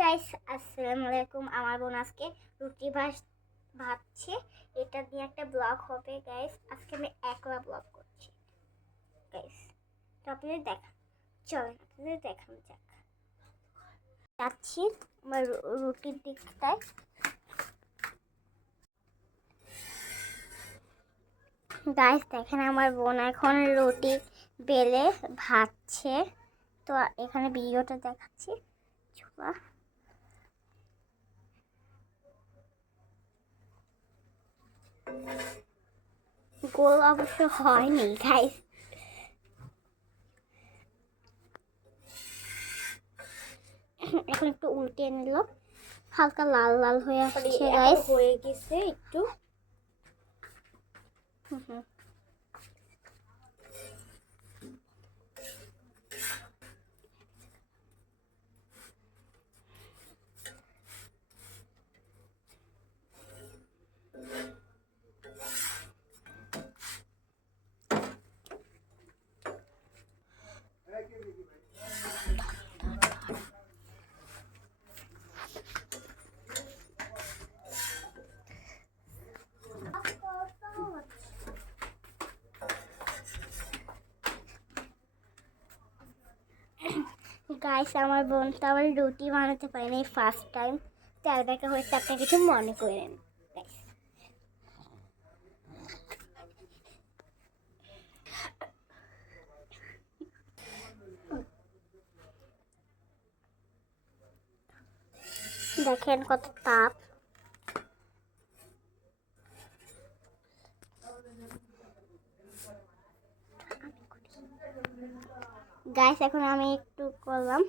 Guys, আসসালামু আলাইকুম। আমার বোন আজকে রুটি ভাজছে। এটা দিয়ে একটা ব্লগ হবে গাইস। আজকে আমি একলা ব্লগ করছি গাইস। তো আপনাদের চলেন আপনাদের দেখানো যাক। যাচ্ছি আমার রুটির দিকটায়। গাইস দেখেন, আমার বোন এখন রুটি বেলে ভাজছে। তো এখানে ভিডিওটা দেখাচ্ছি। চুলা গোল অবশ্য হয়নি গাইস। এখন একটু উল্টে নিল, হালকা লাল লাল হয়ে আসছে গাইস। হয়ে গেছে একটু। গাইস আমার বোন তো আবার রুটি বানাতে পারেনি, ফার্স্ট টাইম। তেল দেখা হয়েছে, আপনি কিছু মনে করেন গাইস। দেখেন কত তাপ। গাইস এখন আমি একটু করলাম।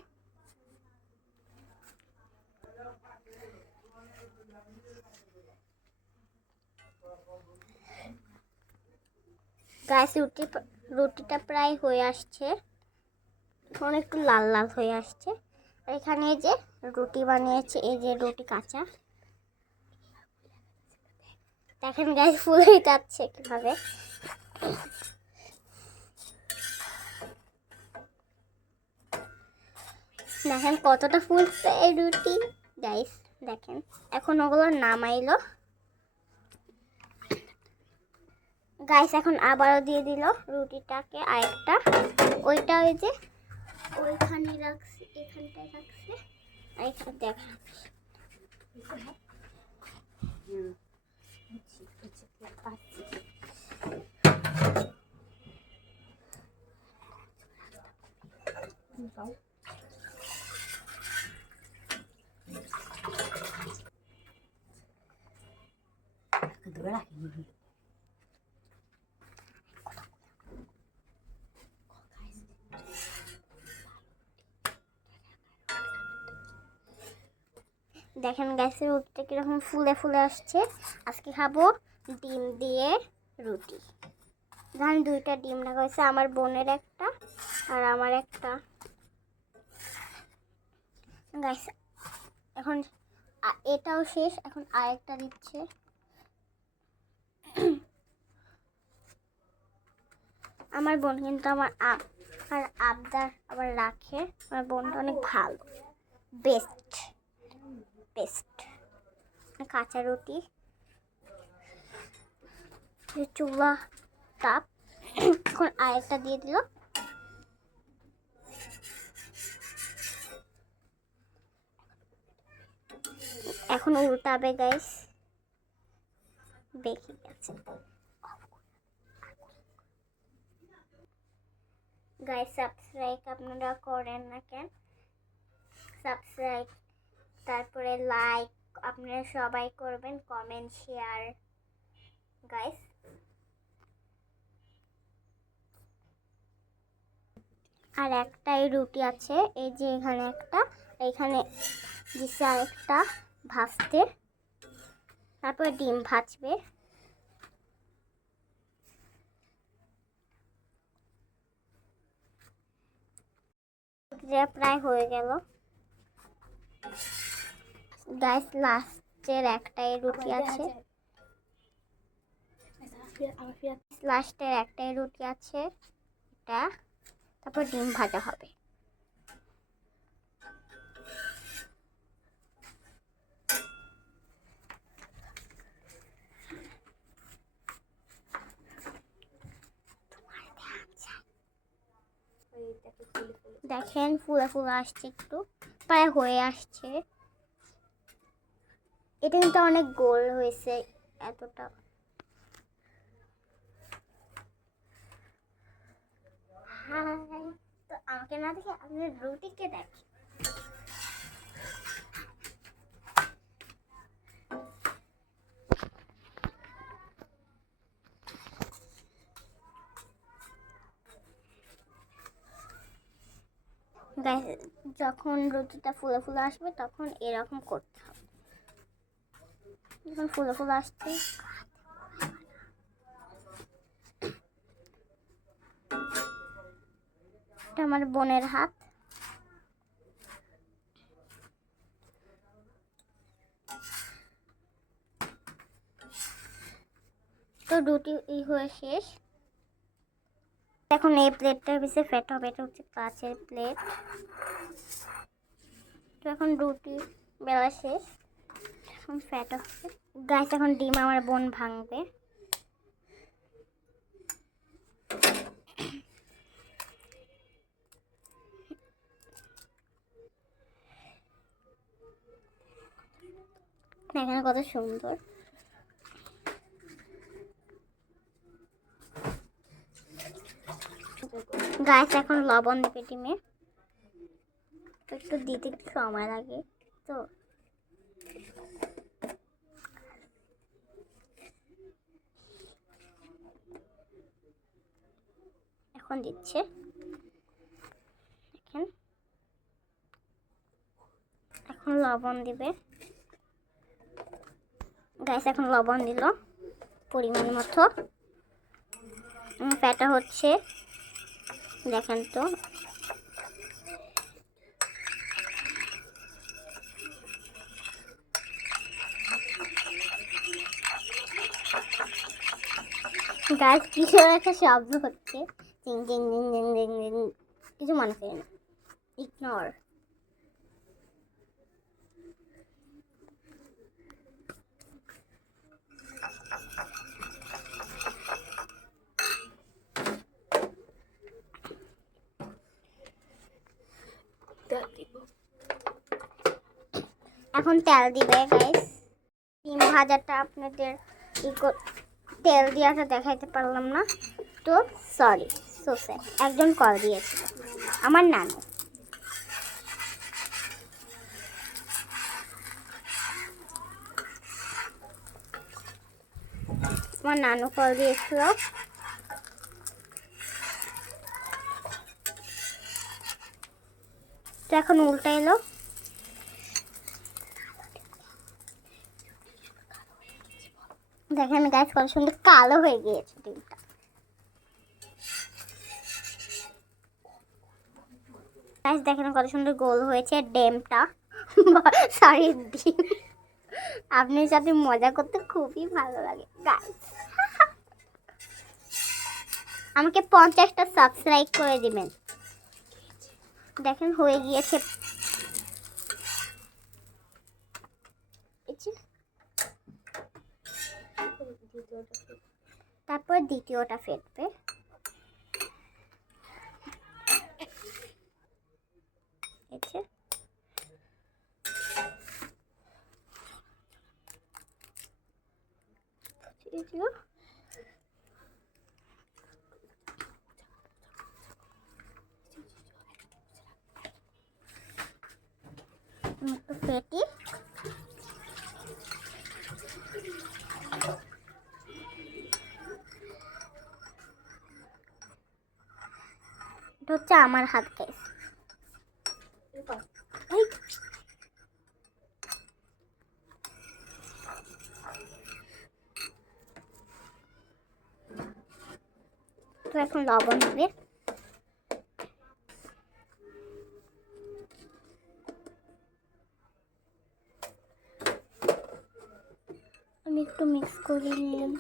গাইস রুটিটা প্রায় হয়ে আসছে, এখন একটু লাল লাল হয়ে আসছে। এখানে এই যে রুটি বানিয়েছে, এই যে রুটি কাঁচা। দেখেন গাইস ফুলে যাচ্ছে কিভাবে। দেখেন কতটা ফুলছে এই রুটি গাইস। দেখেন এখন ওগুলো নামাইলো গাইস। এখন আবারও দিয়ে দিল রুটিটাকে আরেকটা। ওইটা ওই যে ওইখানে রাখছে, এখানটায় রাখছে। এখানে দেখেন দেখেন গাইসের রুটিটা কিরকম ফুলে ফুলে আসছে। আজকে খাবো ডিম দিয়ে রুটি। এখানে দুইটা ডিম রাখা হয়েছে, আমার বোনের একটা আর আমার একটা গাইস। এখন এটাও শেষ, এখন আরেকটা দিচ্ছে। আমার বোন কিন্তু আমার আবদার আবার রাখে। আমার বোনটা অনেক ভালো, বেস্ট বেস্ট। কাঁচা রুটি, চুলা তাপ। এখন আরেকটা দিয়ে দিল। এখন উল্টাবে গাইস, বেঁকে গেছে গাইস। সাবস্ক্রাইব আপনারা করেন না কেন? সাবস্ক্রাইব, তারপরে লাইক আপনারা সবাই করবেন, কমেন্ট শেয়ার গাইস। আর একটাই রুটি আছে, এই যে এখানে একটা, এখানে দিচ্ছে আরেকটা ভাজতে, তারপরে ডিম ভাজবে। প্রায় হয়ে গেল গাইস। লাস্টের একটাই রুটি আছে, লাস্টের একটাই রুটি আছে এটা, তারপর ডিম ভাজা হবে। দেখেন ফুলে ফুলে আসছে, একটু প্রায় হয়ে আসছে। এটা কিন্তু অনেক গোল হয়েছে এতটা। হাই, তো আমাকে না দেখে আপনি রুটিকে দেখেন। যখন রুটিটা ফুলে ফুলে আসবে তখন এরকম করতে হবে। যখন ফুলে ফুলে আসছে, এটা আমার বোনের হাত। তো রুটি হয়ে শেষ। এখন এই প্লেটটার পিছে ফেট হবে, এটা হচ্ছে কাঁচের প্লেট। তো এখন রুটি বেলা শেষ, এখন ফ্যাট হবে। গাইস এখন ডিম আমার বোন ভাঙবে। এখানে কত সুন্দর। গাইস এখন লবণ দেবে ডিমে, একটু দিতে একটু সময় লাগে। তো এখন দিচ্ছে, দেখেন এখন লবণ দিবে। গাইস এখন লবণ দিল পরিমাণ মতো। ফ্যাটা হচ্ছে, দেখেন তো। গাছ কিসের একটা শব্দ হচ্ছে, চিং চিং চিং চিং চিং চিং, কিছু মনে করি না, ইগনোর। এখন তেল দিবে গাইস। ডিম ভাজাটা আপনাদের তেল দিয়াটা দেখাইতে পারলাম না, তো সরি। So sad. একজন কল দিয়েছিল, আমার নানু। আমার নানু কল দিয়েছিল। তো এখন উল্টাইলো, দেখেন গাছ কত সুন্দর কালো হয়ে গিয়েছে ডিমটা। গাছ দেখেন কত সুন্দর গোল হয়েছে ডিমটা, সরি ডিম। আপনার সাথে মজা করতে খুবই ভালো লাগে গাইস। আমাকে 50টা সাবস্ক্রাইব করে দিবেন। দেখেন হয়ে গিয়েছে। তারপর দ্বিতীয়টা ফেটবে। ফেটি এটা হচ্ছে আমার হাত গাইস। তো এখন লবণ দিবে। আমি একটু মিক্স করে নিলাম।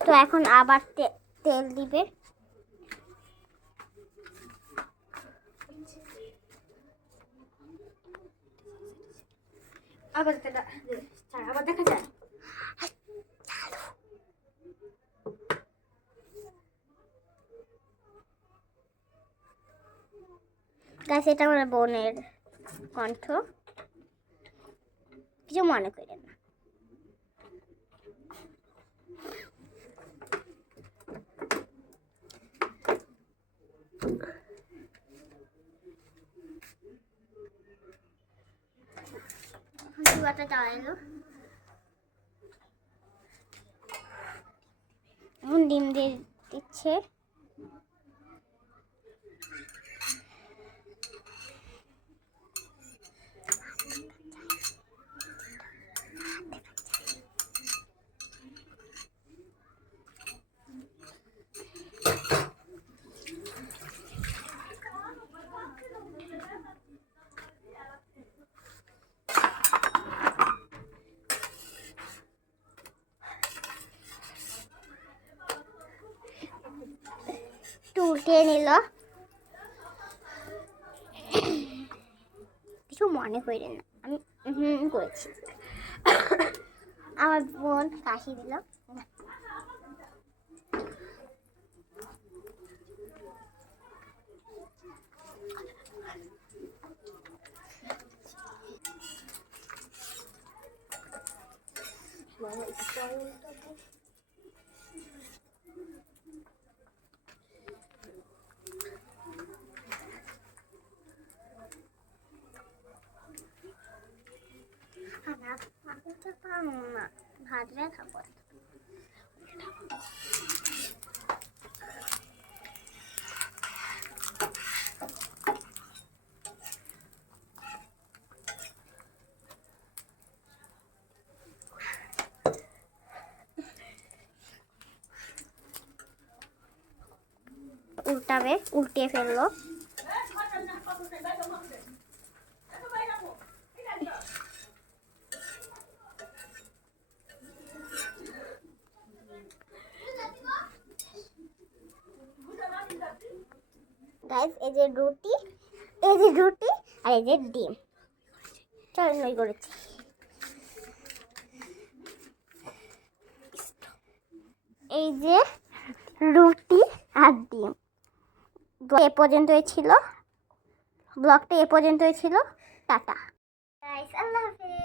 তো এখন আবার তেল দিবে। আবার আবার দেখা যায়। গাছ এটা আমার বোনের কণ্ঠ, কিছু মনে করেন না। চুলাটা জ্বালালো, এখন ডিম দিয়ে দিচ্ছে। উল্টে নিল, কিছু মনে করেন না, আমি করেছি। আমার বোন কাশি দিল। ভাত ব্যথা করে। উল্টাবে, উল্টে ফেললো। গাইস এই যে রুটি, এই যে রুটি আর এই যে ডিম, চল নই করেছি। এই যে রুটি আর ডিম, এ পর্যন্তই ছিল ব্লগটা, এ পর্যন্তই ছিল। টাটা গাইস, আল্লাহ হাফেজ।